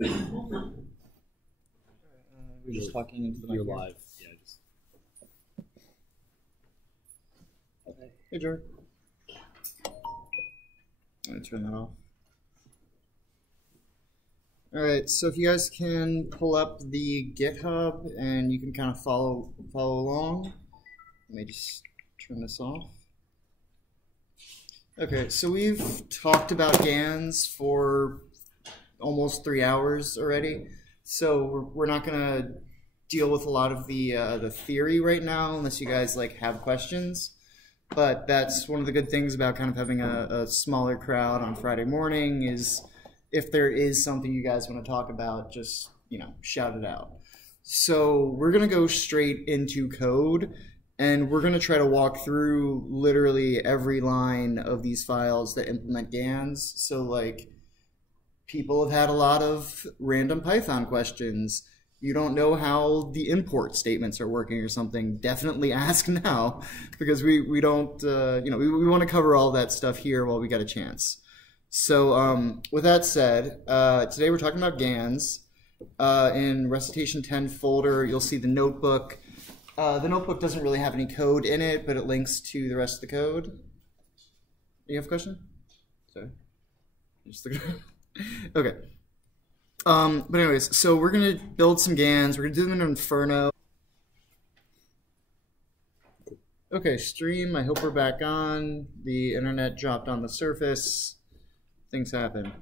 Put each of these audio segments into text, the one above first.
We're just talking into the mic. You're live. Yeah. Okay. Hey, Jared. Let me turn that off. All right. So if you guys can pull up the GitHub and you can kind of follow along. Let me just turn this off. Okay. So we've talked about GANs for almost 3 hours already. So we're not going to deal with a lot of the theory right now unless you guys like have questions. But that's one of the good things about kind of having a smaller crowd on Friday morning is if there is something you guys want to talk about, just, you know, shout it out. So we're going to go straight into code, and we're going to try to walk through literally every line of these files that implement GANs. So like people have had a lot of random Python questions. You don't know how the import statements are working or something, definitely ask now, because we don't, you know, we want to cover all that stuff here while we got a chance. So with that said, today we're talking about GANs. In Recitation 10 folder, you'll see the notebook. The notebook doesn't really have any code in it, but it links to the rest of the code. You have a question? Sorry. Okay. But anyways, so we're going to build some GANs. We're going to do them in Inferno. Okay, stream. I hope we're back on. The internet dropped on the surface. Things happen.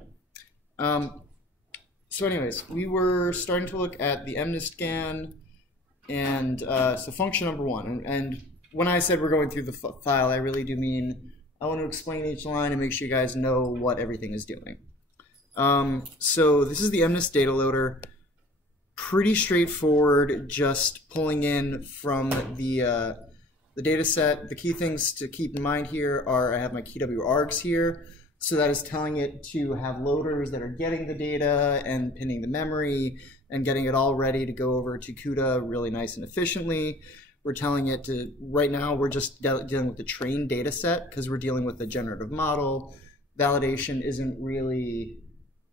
So anyways, we were starting to look at the MNIST GAN, and so function number one. And when I said we're going through the file, I really do mean I want to explain each line and make sure you guys know what everything is doing. So this is the MNIST data loader. Pretty straightforward, just pulling in from the data set. The key things to keep in mind here are I have my KW args here. So that is telling it to have loaders that are getting the data and pinning the memory and getting it all ready to go over to CUDA really nice and efficiently. We're telling it to, right now we're just dealing with the trained data set because we're dealing with the generative model. Validation isn't really...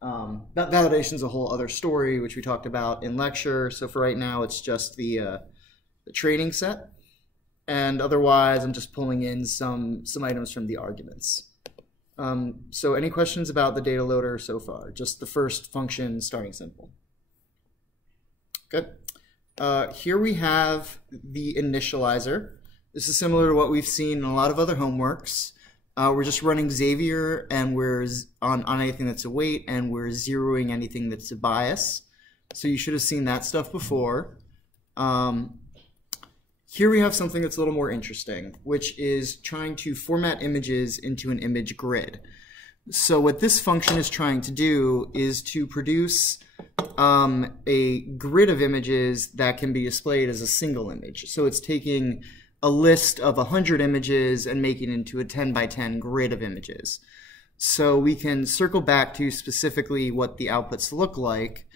that validation is a whole other story, which we talked about in lecture. So for right now, it's just the training set. And otherwise, I'm just pulling in some items from the arguments. So any questions about the data loader so far? Just the first function, starting simple. Good. Here we have the initializer. This is similar to what we've seen in a lot of other homeworks. We're just running Xavier, and we're on anything that's a weight, and we're zeroing anything that's a bias. So you should have seen that stuff before. Here we have something that's a little more interesting, which is trying to format images into an image grid. So what this function is trying to do is to produce a grid of images that can be displayed as a single image. So it's taking a list of 100 images and making it into a 10 by 10 grid of images. So we can circle back to specifically what the outputs look like.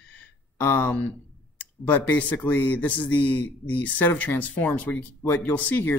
But basically, this is the set of transforms. What you'll see here